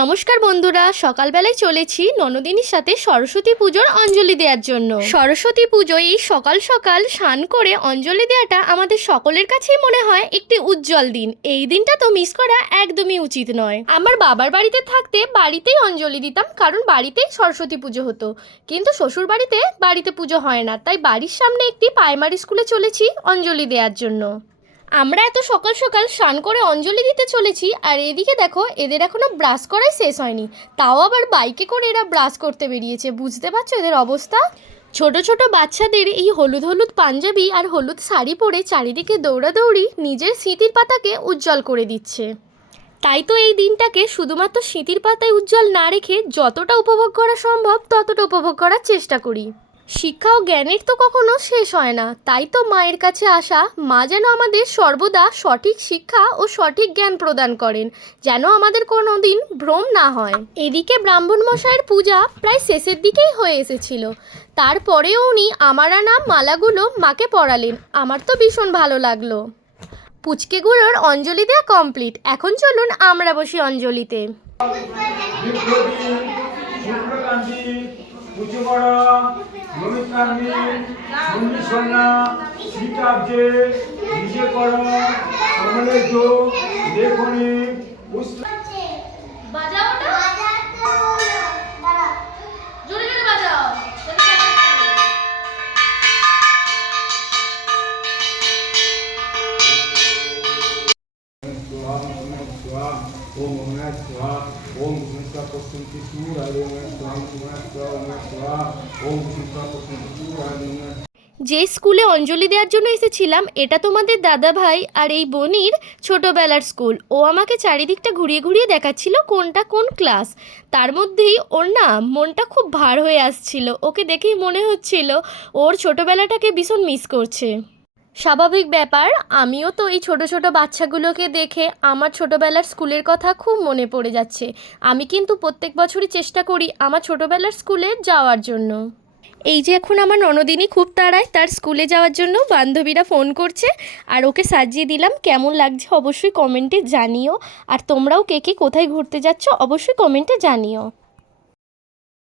নমস্কার বন্ধুরা, সকালবেলায় চলেছি ননদিনীর সাথে সরস্বতী পুজোর অঞ্জলি দেওয়ার জন্য। সরস্বতী পুজোয় এই সকাল সকাল স্নান করে অঞ্জলি দেওয়াটা আমাদের সকলের কাছেই মনে হয় একটি উজ্জ্বল দিন। এই দিনটা তো মিস করা একদমই উচিত নয়। আমার বাবার বাড়িতে থাকতে বাড়িতেই অঞ্জলি দিতাম, কারণ বাড়িতেই সরস্বতী পুজো হতো। কিন্তু শ্বশুর বাড়িতে পুজো হয় না, তাই বাড়ির সামনে একটি প্রাইমারি স্কুলে চলেছি অঞ্জলি দেওয়ার জন্য। আমরা এত সকাল সকাল স্নান করে অঞ্জলি দিতে চলেছি, আর এদিকে দেখো এদের এখনো ব্রাশ করাই শেষ হয়নি, তাও আবার বাইকে করে এরা ব্রাশ করতে বেরিয়েছে। বুঝতে পারছো এদের অবস্থা? ছোট ছোট বাচ্চাদের এই হলুদ হলুদ পাঞ্জাবি আর হলুদ শাড়ি পরে চারিদিকে দৌড়াদৌড়ি নিজের স্মৃতির পাতাকে উজ্জ্বল করে দিচ্ছে। তাই তো এই দিনটাকে শুধুমাত্র স্মৃতির পাতায় উজ্জ্বল না রেখে যতটা উপভোগ করা সম্ভব ততটা উপভোগ করার চেষ্টা করি। শিক্ষা ও জ্ঞানের তো কখনো শেষ হয় না, তাই তো মায়ের কাছে আসা, মা যেন আমাদের সর্বদা সঠিক শিক্ষা ও সঠিক জ্ঞান প্রদান করেন, যেন আমাদের কোনো দিন ভ্রম না হয়। এদিকে ব্রাহ্মণ মশাইয়ের পূজা প্রায় শেষের দিকেই হয়ে এসেছিল, তারপরেও উনি আমার আনা মালাগুলো মাকে পরালেন। আমার তো ভীষণ ভালো লাগলো। পুচকেগুলোর অঞ্জলি দেওয়া কমপ্লিট, এখন চলুন আমরা বসি অঞ্জলিতে। পুজো করা নমিতান্নি মন্দিসন্না সীতাব্জে নিজে করা সকলে তো লেখনি বাজাও না, জোরে জোরে বাজাও। ओम नमः शिवाय ओम विष्णु पश्चिम सूर्य ओम नमः शिवाय ओम विष्णु पश्चिम सूर्य। যে স্কুলে অঞ্জলি দেওয়ার জন্য এসেছিলাম এটা তোমাদের দাদা ভাই আর এই বোনির ছোটোবেলার স্কুল। ও আমাকে চারিদিকটা ঘুরিয়ে ঘুরিয়ে দেখাচ্ছিল কোনটা কোন ক্লাস। তার মধ্যেই ওর না মনটা খুব ভার হয়ে আসছিল, ওকে দেখেই মনে হচ্ছিল ওর ছোটোবেলাটাকে ভীষণ মিস করছে। স্বাভাবিক ব্যাপার, আমিও তো এই ছোট ছোট বাচ্চাগুলোকে দেখে আমার ছোটোবেলার স্কুলের কথা খুব মনে পড়ে যাচ্ছে। আমি কিন্তু প্রত্যেক বছরই চেষ্টা করি আমার ছোটোবেলার স্কুলে যাওয়ার জন্য। এই যে এখন আমার ননদিনী খুব তাড়ায় তার স্কুলে যাওয়ার জন্য, বান্ধবীরা ফোন করছে আর ওকে সাজিয়ে দিলাম। কেমন লাগছে অবশ্যই কমেন্টে জানিও, আর তোমরাও কে কে কোথায় ঘুরতে যাচ্ছ অবশ্যই কমেন্টে জানিও।